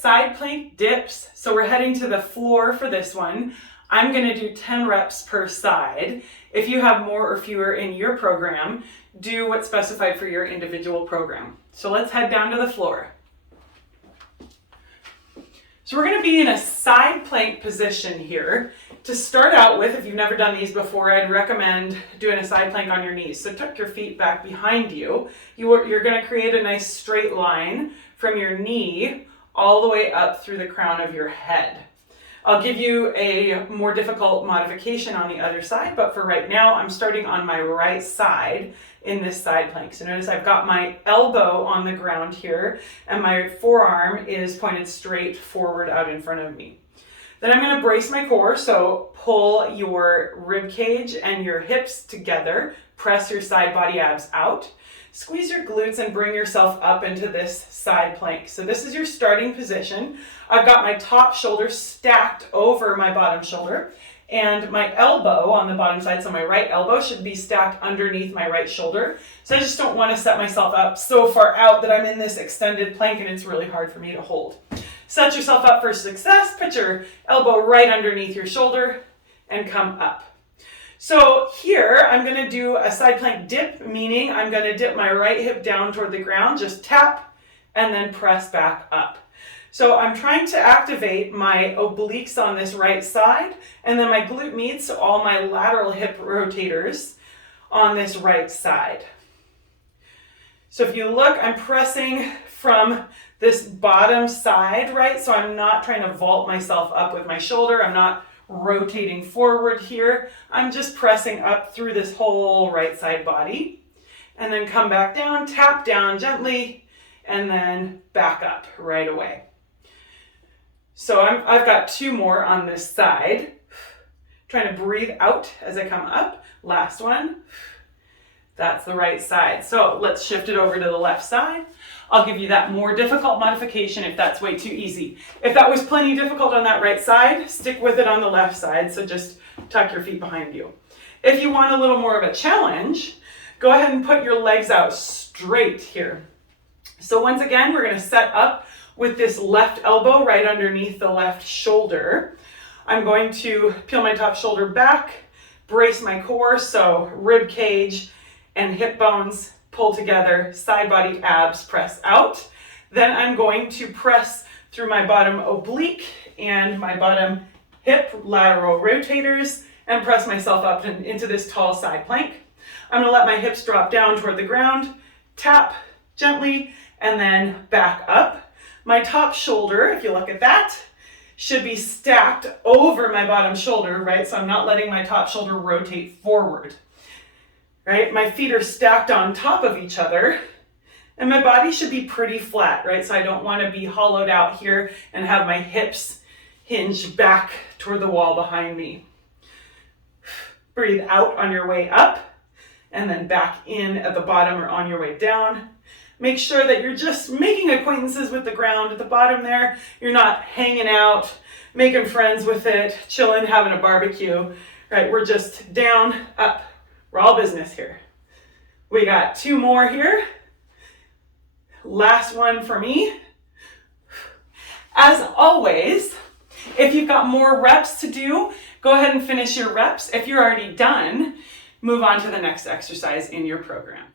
side plank dips. So we're heading to the floor for this one. I'm going to do 10 reps per side. If you have more or fewer in your program, do what's specified for your individual program. So let's head down to the floor. So we're going to be in a side plank position here. To start out with, if you've never done these before, I'd recommend doing a side plank on your knees. So tuck your feet back behind you. You're going to create a nice straight line from your knee all the way up through the crown of your head. I'll give you a more difficult modification on the other side, but for right now, I'm starting on my right side in this side plank. So notice I've got my elbow on the ground here, and my forearm is pointed straight forward out in front of me. Then I'm going to brace my core, so pull your rib cage and your hips together, press your side body abs out, squeeze your glutes and bring yourself up into this side plank. So this is your starting position. I've got my top shoulder stacked over my bottom shoulder, and my elbow on the bottom side, so my right elbow should be stacked underneath my right shoulder. So I just don't want to set myself up so far out that I'm in this extended plank and it's really hard for me to hold. Set yourself up for success. Put your elbow right underneath your shoulder and come up. So here I'm going to do a side plank dip, meaning I'm going to dip my right hip down toward the ground, just tap and then press back up. So I'm trying to activate my obliques on this right side and then my glute med, so all my lateral hip rotators on this right side. So if you look, I'm pressing from this bottom side, right? So I'm not trying to vault myself up with my shoulder. I'm not rotating forward here. I'm just pressing up through this whole right side body and then come back down, tap down gently, and then back up right away. So I've got 2 more on this side. Trying to breathe out as I come up. Last one. That's the right side. So let's shift it over to the left side. I'll give you that more difficult modification if that's way too easy. If that was plenty difficult on that right side, stick with it on the left side. So just tuck your feet behind you. If you want a little more of a challenge, go ahead and put your legs out straight here. So once again, we're going to set up with this left elbow right underneath the left shoulder. I'm going to peel my top shoulder back, brace my core, so rib cage and hip bones pull together, side body abs press out. Then I'm going to press through my bottom oblique and my bottom hip lateral rotators and press myself up into this tall side plank. I'm going to let my hips drop down toward the ground, tap gently, and then back up. My top shoulder, if you look at that, should be stacked over my bottom shoulder, right? So I'm not letting my top shoulder rotate forward, right? My feet are stacked on top of each other and my body should be pretty flat, right? So I don't want to be hollowed out here and have my hips hinge back toward the wall behind me. Breathe out on your way up and then back in at the bottom or on your way down. Make sure that you're just making acquaintances with the ground at the bottom there. You're not hanging out, making friends with it, chilling, having a barbecue, right? We're just down, up. We're all business here. We got 2 more here. Last one for me. As always, if you've got more reps to do, go ahead and finish your reps. If you're already done, move on to the next exercise in your program.